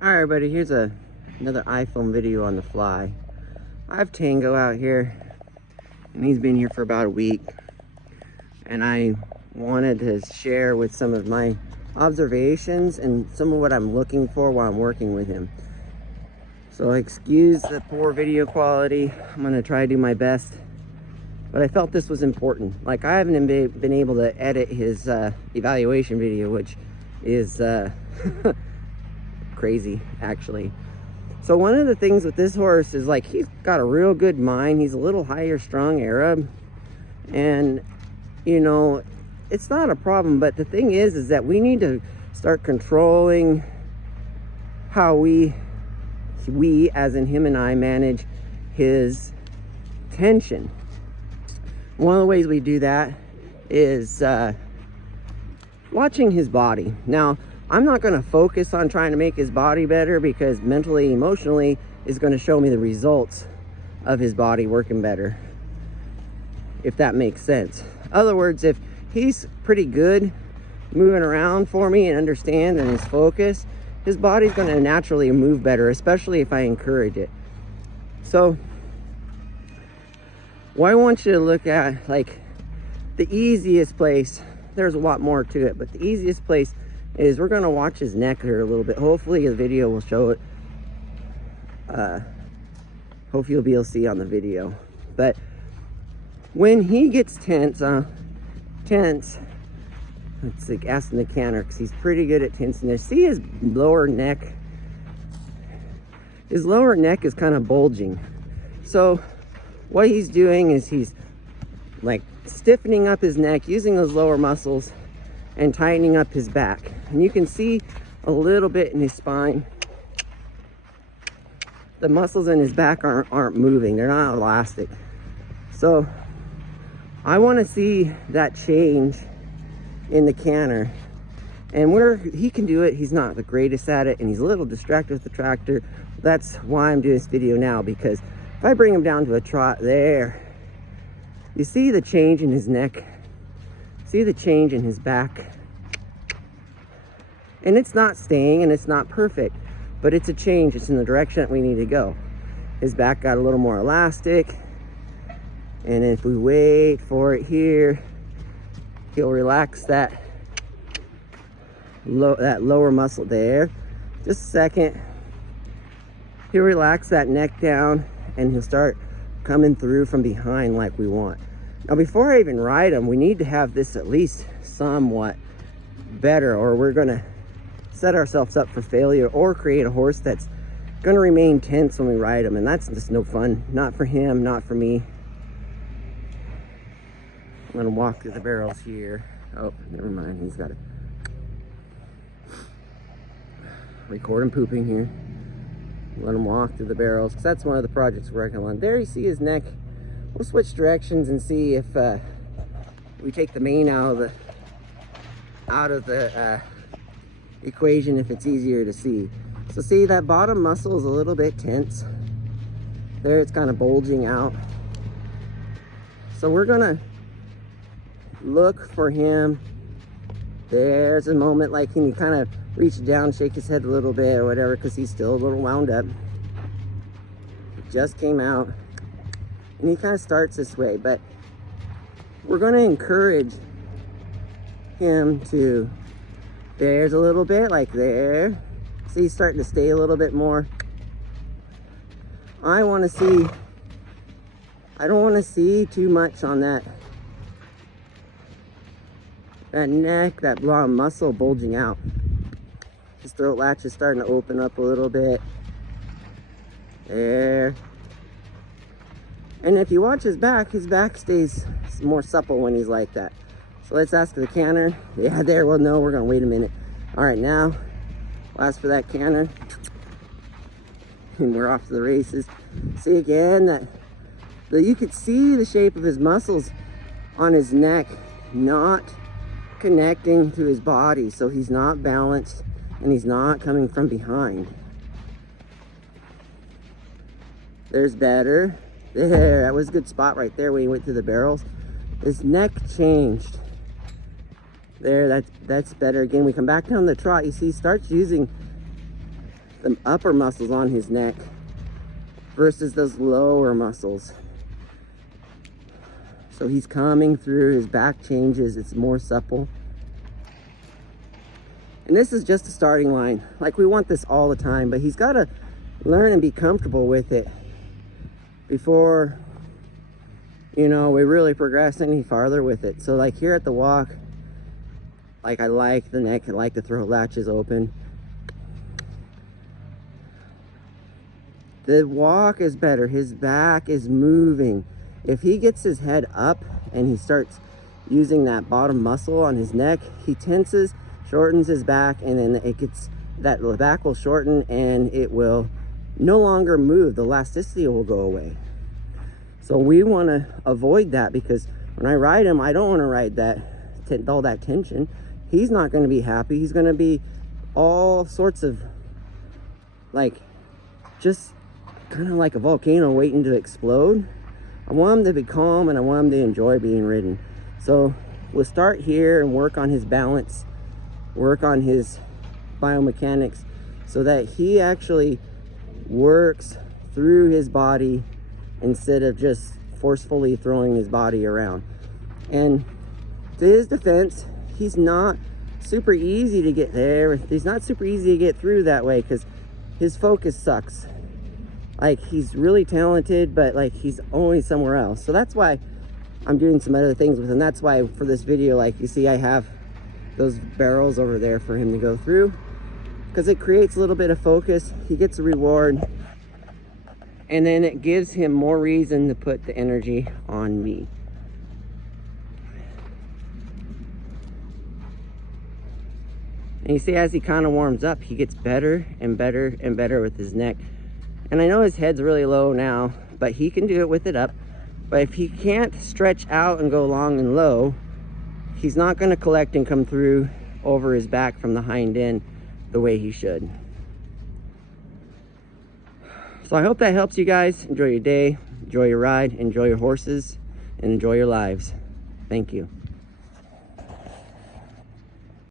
Alright everybody, here's another iPhone video on the fly. I have Tango out here, and he's been here for about a week. And I wanted to share with some of my observations and some of what I'm looking for while I'm working with him. So excuse the poor video quality. I'm going to try to do my best. But I felt this was important. Like, I haven't been able to edit his evaluation video, which is crazy, actually. So one of the things with this horse is, like, he's got a real good mind. He's a little higher strung Arab, and you know, it's not a problem. But the thing is that we need to start controlling how we as in him and I manage his tension. One of the ways we do that is watching his body. Now, I'm not going to focus on trying to make his body better, because mentally, emotionally is going to show me the results of his body working better, if that makes sense. In other words, if he's pretty good moving around for me and understand and is focused, his body's going to naturally move better, especially if I encourage it. So what I want you to look at, like, the easiest place, there's a lot more to it, but the easiest place is we're going to watch his neck here a little bit. Hopefully the video will show it. Hopefully you'll be able to see on the video. But when he gets tense, it's like asking the canter, because he's pretty good at tenseness. See his lower neck? His lower neck is kind of bulging. So what he's doing is he's like stiffening up his neck, using those lower muscles and tightening up his back. And you can see a little bit in his spine. The muscles in his back aren't moving. They're not elastic. So I want to see that change in the canter. And where he can do it, he's not the greatest at it, and he's a little distracted with the tractor. That's why I'm doing this video now, because if I bring him down to a trot there, you see the change in his neck, see the change in his back. And it's not staying, and it's not perfect, but it's a change. It's in the direction that we need to go. His back got a little more elastic, and if we wait for it here, he'll relax that lower muscle there. Just a second. He'll relax that neck down, and he'll start coming through from behind like we want. Now, before I even ride him, we need to have this at least somewhat better, or we're gonna set ourselves up for failure, or create a horse that's gonna remain tense when we ride him, and that's just no fun. Not for him, not for me. I'm gonna walk through the barrels here. Oh, never mind, he's got to record him pooping here. Let him walk through the barrels, because that's one of the projects we're working on. There you see his neck. We'll switch directions and see if we take the mane out of the equation, if it's easier to see. So see, that bottom muscle is a little bit tense. There, it's kind of bulging out. So we're gonna look for him. There's a moment, like, can you kind of reach down, shake his head a little bit or whatever, because he's still a little wound up. It just came out, and he kind of starts this way, but we're going to encourage him to, there's a little bit, like there. See, he's starting to stay a little bit more. I want to see, I don't want to see too much on that neck, that long muscle bulging out. His throat latch is starting to open up a little bit. There. And if you watch his back stays more supple when he's like that. So let's ask the canter. Yeah, there. Well, no, we're going to wait a minute. All right, now we'll ask for that canter. And we're off to the races. See again that you could see the shape of his muscles on his neck not connecting to his body, so he's not balanced and he's not coming from behind. There's better. There, that was a good spot right there when he went through the barrels. His neck changed. There, that's better. Again, we come back down the trot. You see, he starts using the upper muscles on his neck versus those lower muscles. So he's coming through, his back changes, it's more supple. And this is just a starting line. Like, we want this all the time, but he's got to learn and be comfortable with it before, you know, we really progress any farther with it. So like here at the walk, like, I like the neck, I like the throat latches open. The walk is better, his back is moving. If he gets his head up and he starts using that bottom muscle on his neck, he tenses, shortens his back, and then it gets, that the back will shorten and it will no longer move. The elasticity will go away. So we want to avoid that, because when I ride him, I don't want to ride that, all that tension. He's not going to be happy. He's going to be all sorts of, like, just kind of like a volcano waiting to explode. I want him to be calm and I want him to enjoy being ridden. So we'll start here and work on his balance, work on his biomechanics, so that he actually works through his body instead of just forcefully throwing his body around. And to his defense, he's not super easy to get there. He's not super easy to get through that way because his focus sucks. Like, he's really talented, but like, he's always somewhere else. So that's why I'm doing some other things with him. That's why for this video, like, you see, I have those barrels over there for him to go through, because it creates a little bit of focus. He gets a reward, and then it gives him more reason to put the energy on me. And you see, as he kind of warms up, he gets better and better and better with his neck. And I know his head's really low now, but he can do it with it up. But if he can't stretch out and go long and low, he's not going to collect and come through over his back from the hind end the way he should. So I hope that helps you guys. Enjoy your day, enjoy your ride, enjoy your horses, and enjoy your lives. Thank you.